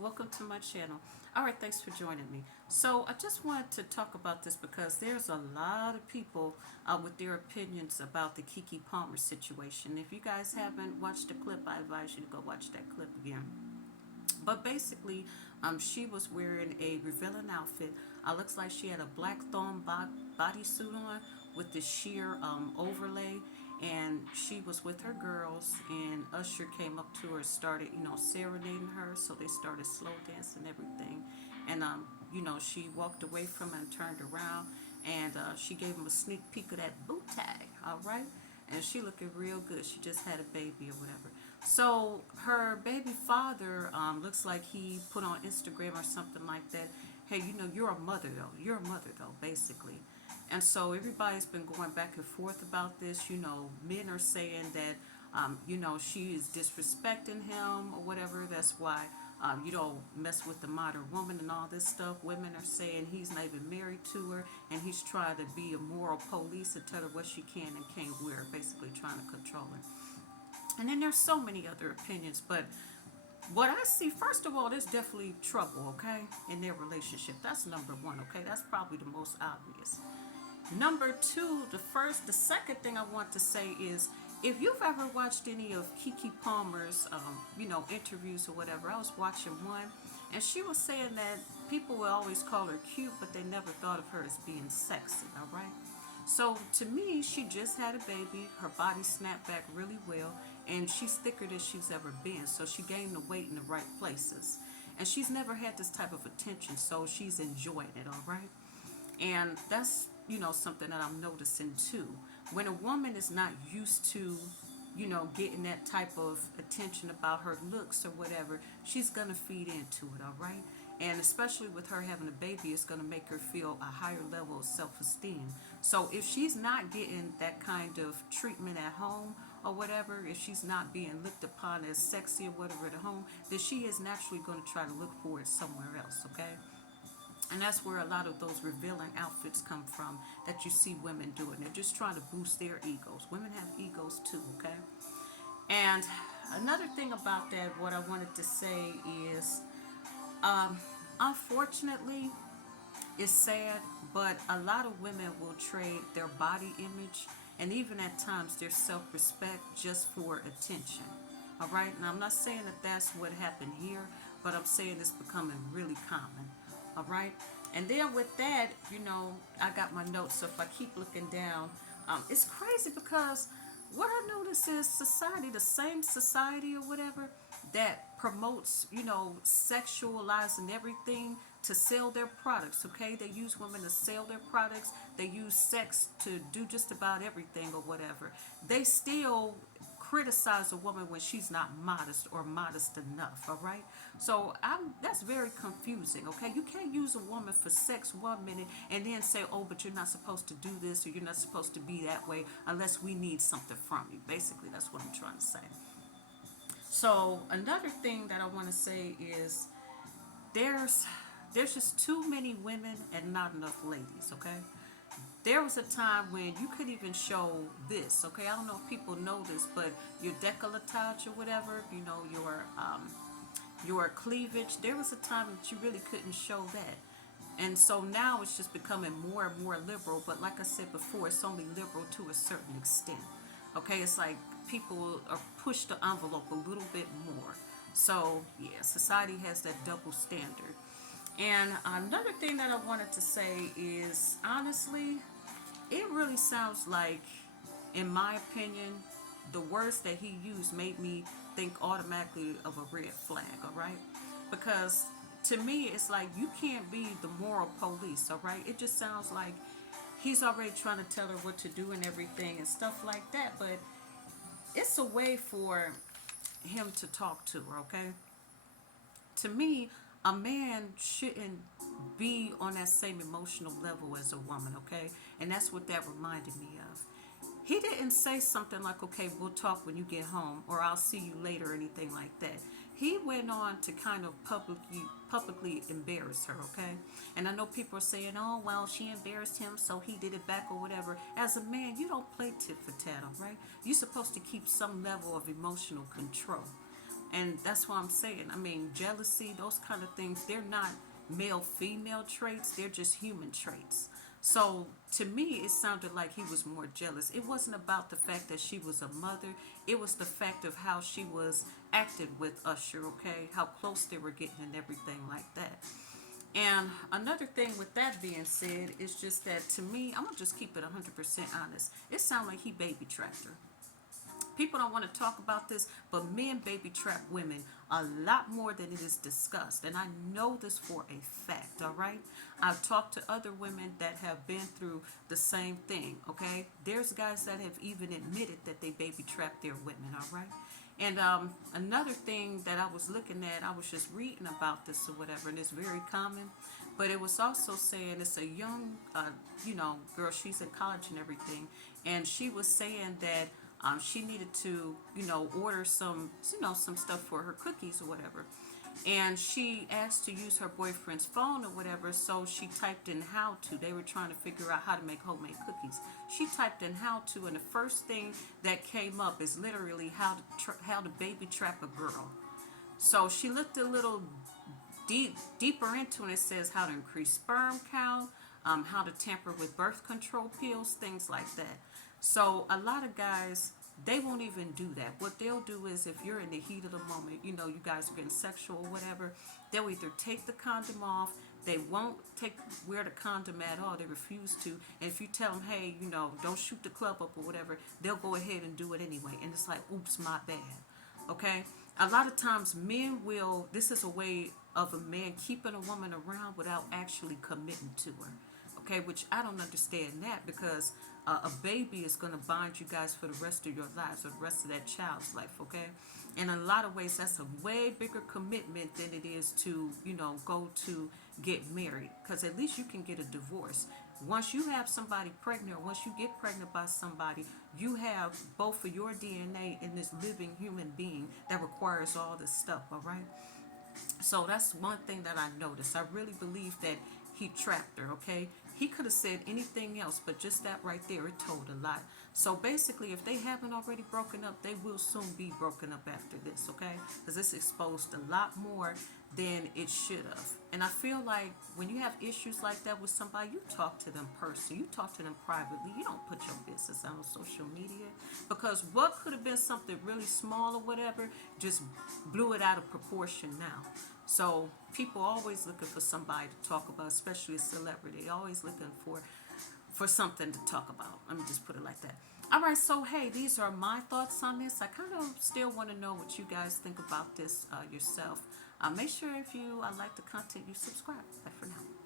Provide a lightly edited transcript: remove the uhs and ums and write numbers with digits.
Welcome to my channel. All right, thanks for joining me. So I just wanted to talk about this because there's a lot of people with their opinions about the Keke Palmer situation. If you guys haven't watched the clip, I advise you to go watch that clip again. But basically, she was wearing a revealing outfit. Looks like she had a black thong bodysuit on with the sheer overlay, and she was with her girls. And Usher came up to her, started serenading her. So they started slow dancing and everything, and she walked away from him and turned around, and she gave him a sneak peek of that boot tag. All right, and she looking real good. She just had a baby or whatever. So her baby father looks like he put on Instagram or something like that. Hey, you're a mother though. You're a mother though, basically. And so everybody's been going back and forth about this. Men are saying that, she is disrespecting him or whatever. That's why you don't mess with the modern woman and all this stuff. Women are saying he's not even married to her and he's trying to be a moral police and tell her what she can and can't wear, basically trying to control her. And then there's so many other opinions, but what I see, first of all, there's definitely trouble, okay, in their relationship. That's number one, okay? That's probably the most obvious. Number two, the second thing I want to say is if you've ever watched any of Keke Palmer's, interviews or whatever, I was watching one, and she was saying that people will always call her cute, but they never thought of her as being sexy, all right? So to me, she just had a baby. Her body snapped back really well, and she's thicker than she's ever been. So she gained the weight in the right places, and she's never had this type of attention. So she's enjoying it, all right. And that's something that I'm noticing too. When a woman is not used to getting that type of attention about her looks or whatever, she's gonna feed into it, all right? And especially with her having a baby, it's gonna make her feel a higher level of self-esteem. So if she's not getting that kind of treatment at home or whatever, if she's not being looked upon as sexy or whatever at home, then she is naturally going to try to look for it somewhere else, okay? And that's where a lot of those revealing outfits come from that you see women doing. They're just trying to boost their egos. Women have egos too, okay? And another thing about that, what I wanted to say is, unfortunately, it's sad, but a lot of women will trade their body image and even at times their self respect just for attention. All right? Now, I'm not saying that that's what happened here, but I'm saying it's becoming really common. All right? And then with that, I got my notes. So if I keep looking down, it's crazy because what I notice is society, the same society or whatever, that promotes, sexualizing everything to sell their products, okay? They use women to sell their products. They use sex to do just about everything or whatever. They still criticize a woman when she's not modest or modest enough, all right? So that's very confusing, okay? You can't use a woman for sex 1 minute and then say, oh, but you're not supposed to do this or you're not supposed to be that way unless we need something from you. Basically, that's what I'm trying to say. So another thing that I want to say is there's there's just too many women and not enough ladies, okay? There was a time when you could even show this, okay? I don't know if people know this, but your décolletage or whatever, your cleavage, there was a time that you really couldn't show that. And so now it's just becoming more and more liberal, but like I said before, it's only liberal to a certain extent. Okay, it's like people are pushed the envelope a little bit more. So yeah, society has that double standard. And another thing that I wanted to say is honestly, it really sounds like, in my opinion, the words that he used made me think automatically of a red flag, all right? Because to me, it's like you can't be the moral police, all right? It just sounds like he's already trying to tell her what to do and everything and stuff like that, but it's a way for him to talk to her, okay? To me, a man shouldn't be on that same emotional level as a woman, okay? And that's what that reminded me of. He didn't say something like, okay, we'll talk when you get home or I'll see you later or anything like that. He went on to kind of publicly embarrass her, okay? And I know people are saying, oh, well, she embarrassed him, so he did it back or whatever. As a man, you don't play tit for tat, all right? You're supposed to keep some level of emotional control. And that's what I'm saying. I mean, jealousy, those kind of things, they're not male female traits, they're just human traits. So to me, it sounded like he was more jealous. It wasn't about the fact that she was a mother, it was the fact of how she was acting with Usher, okay? How close they were getting and everything like that. And another thing with that being said is just that to me, I'm gonna just keep it 100% honest. It sounds like he baby trapped her. People don't want to talk about this, but men baby trap women a lot more than it is discussed. And I know this for a fact, all right? I've talked to other women that have been through the same thing, okay? There's guys that have even admitted that they baby trap their women, all right? And another thing that I was looking at, I was just reading about this or whatever, and it's very common. But it was also saying it's a young, girl. She's in college and everything, and she was saying that she needed to, order some, some stuff for her cookies or whatever. And she asked to use her boyfriend's phone or whatever, so she typed in how to. They were trying to figure out how to make homemade cookies. She typed in how to, and the first thing that came up is literally how to baby trap a girl. So she looked a little deeper into it. It says how to increase sperm count, how to tamper with birth control pills, things like that. So a lot of guys, they won't even do that. What they'll do is if you're in the heat of the moment, you guys are getting sexual or whatever, they'll either take the condom off, they won't wear the condom at all, they refuse to. And if you tell them, hey, don't shoot the club up or whatever, they'll go ahead and do it anyway. And it's like, oops, my bad. Okay? A lot of times men will, this is a way of a man keeping a woman around without actually committing to her. Okay, which I don't understand that because a baby is going to bind you guys for the rest of your lives or the rest of that child's life, okay? In a lot of ways, that's a way bigger commitment than it is to, go to get married because at least you can get a divorce. Once you have somebody pregnant or once you get pregnant by somebody, you have both of your DNA in this living human being that requires all this stuff, all right? So that's one thing that I noticed. I really believe that he trapped her, okay? He could have said anything else, but just that right there, it told a lot. So basically, if they haven't already broken up, they will soon be broken up after this, okay? Because this exposed a lot more than it should have. And I feel like when you have issues like that with somebody, you talk to them personally, you talk to them privately. You don't put your business out on social media because what could have been something really small or whatever just blew it out of proportion now. So people always looking for somebody to talk about, especially a celebrity. Always looking for something to talk about. Let me just put it like that. All right, so hey, these are my thoughts on this. I kind of still want to know what you guys think about this yourself. Make sure if you like the content, you subscribe. Bye for now.